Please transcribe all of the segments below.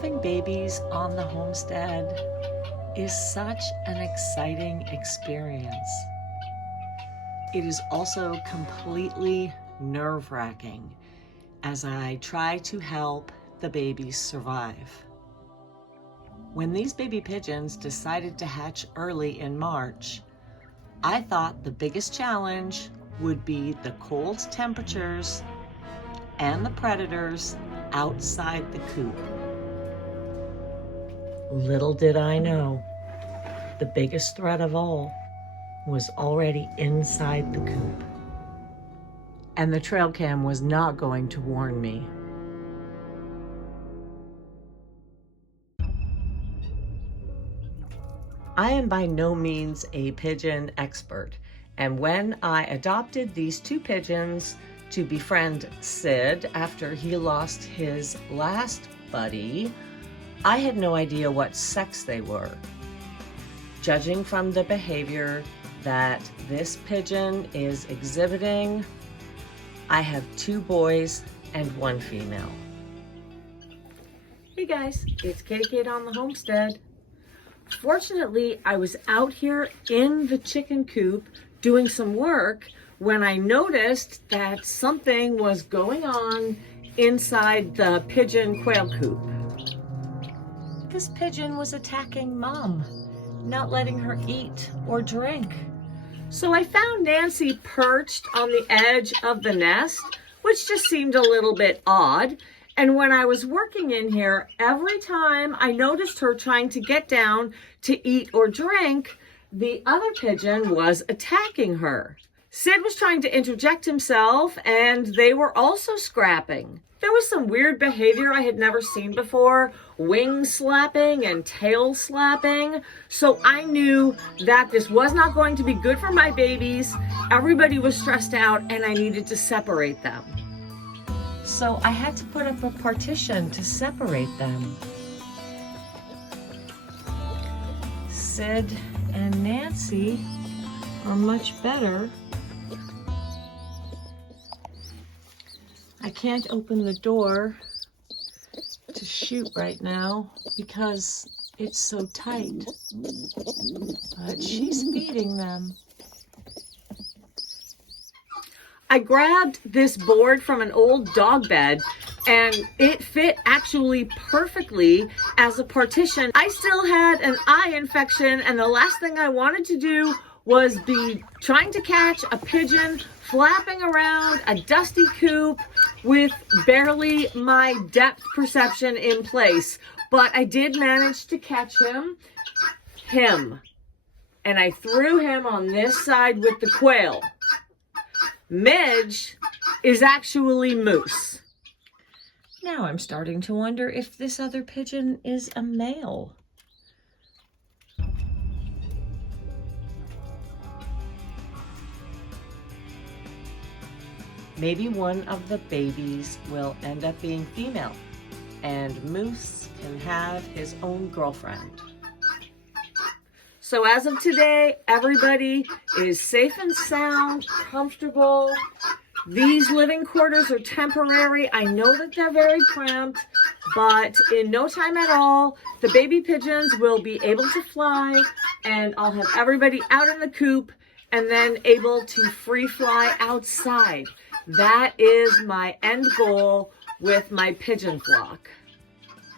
Having babies on the homestead is such an exciting experience. It is also completely nerve-wracking as I try to help the babies survive. When these baby pigeons decided to hatch early in March, I thought the biggest challenge would be the cold temperatures and the predators outside the coop. Little did I know, the biggest threat of all was already inside the coop. And the trail cam was not going to warn me. I am by no means a pigeon expert, and when I adopted these two pigeons to befriend Sid after he lost his last buddy, I had no idea what sex they were. Judging from the behavior that this pigeon is exhibiting, I have two boys and one female. Hey guys, it's Kate on the homestead. Fortunately, I was out here in the chicken coop doing some work when I noticed that something was going on inside the pigeon quail coop. This pigeon was attacking Mom, not letting her eat or drink. So I found Nancy perched on the edge of the nest, which just seemed a little bit odd. And when I was working in here, every time I noticed her trying to get down to eat or drink, the other pigeon was attacking her. Sid was trying to interject himself, and they were also scrapping. There was some weird behavior I had never seen before, wing slapping and tail slapping. So I knew that this was not going to be good for my babies. Everybody was stressed out and I needed to separate them. So I had to put up a partition to separate them. Sid and Nancy are much better. I can't open the door to shoot right now because it's so tight, but she's feeding them. I grabbed this board from an old dog bed and it fit actually perfectly as a partition. I still had an eye infection and the last thing I wanted to do was be trying to catch a pigeon flapping around a dusty coop with barely my depth perception in place. But I did manage to catch him. And I threw him on this side with the quail. Midge is actually moose. Now I'm starting to wonder if this other pigeon is a male. Maybe one of the babies will end up being female, and Moose can have his own girlfriend. So as of today, everybody is safe and sound, comfortable. These living quarters are temporary. I know that they're very cramped, but in no time at all, the baby pigeons will be able to fly, and I'll have everybody out in the coop and then able to free fly outside. That is my end goal with my pigeon flock.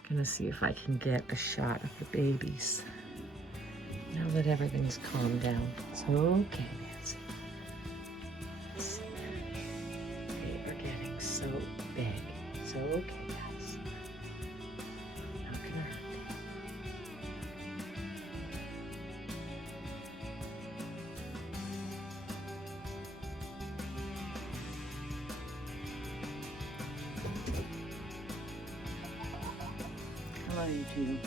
I'm gonna see if I can get a shot of the babies. Now that everything's calmed down. It's okay, Nancy. They are getting so big. It's okay, guys. Not gonna hurt you. Hello, you two.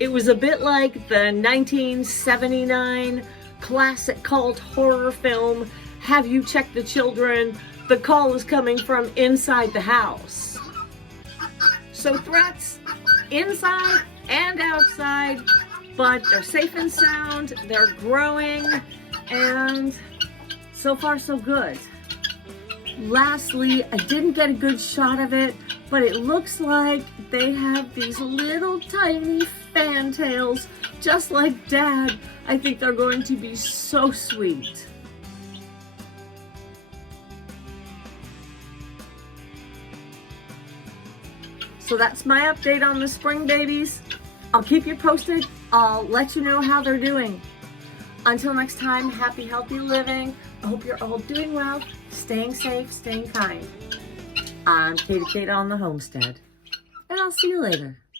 It was a bit like the 1979 classic cult horror film, Have You Checked the Children? the call is coming from inside the house. So threats inside and outside, but they're safe and sound, they're growing, and so far so good. Lastly, I didn't get a good shot of it, but it looks like they have these little tiny fantails, just like Dad. I think they're going to be so sweet. So that's my update on the spring babies. I'll keep you posted. I'll let you know how they're doing. Until next time, happy, healthy living. I hope you're all doing well, staying safe, staying kind. I'm Katie Kate on the Homestead, and I'll see you later.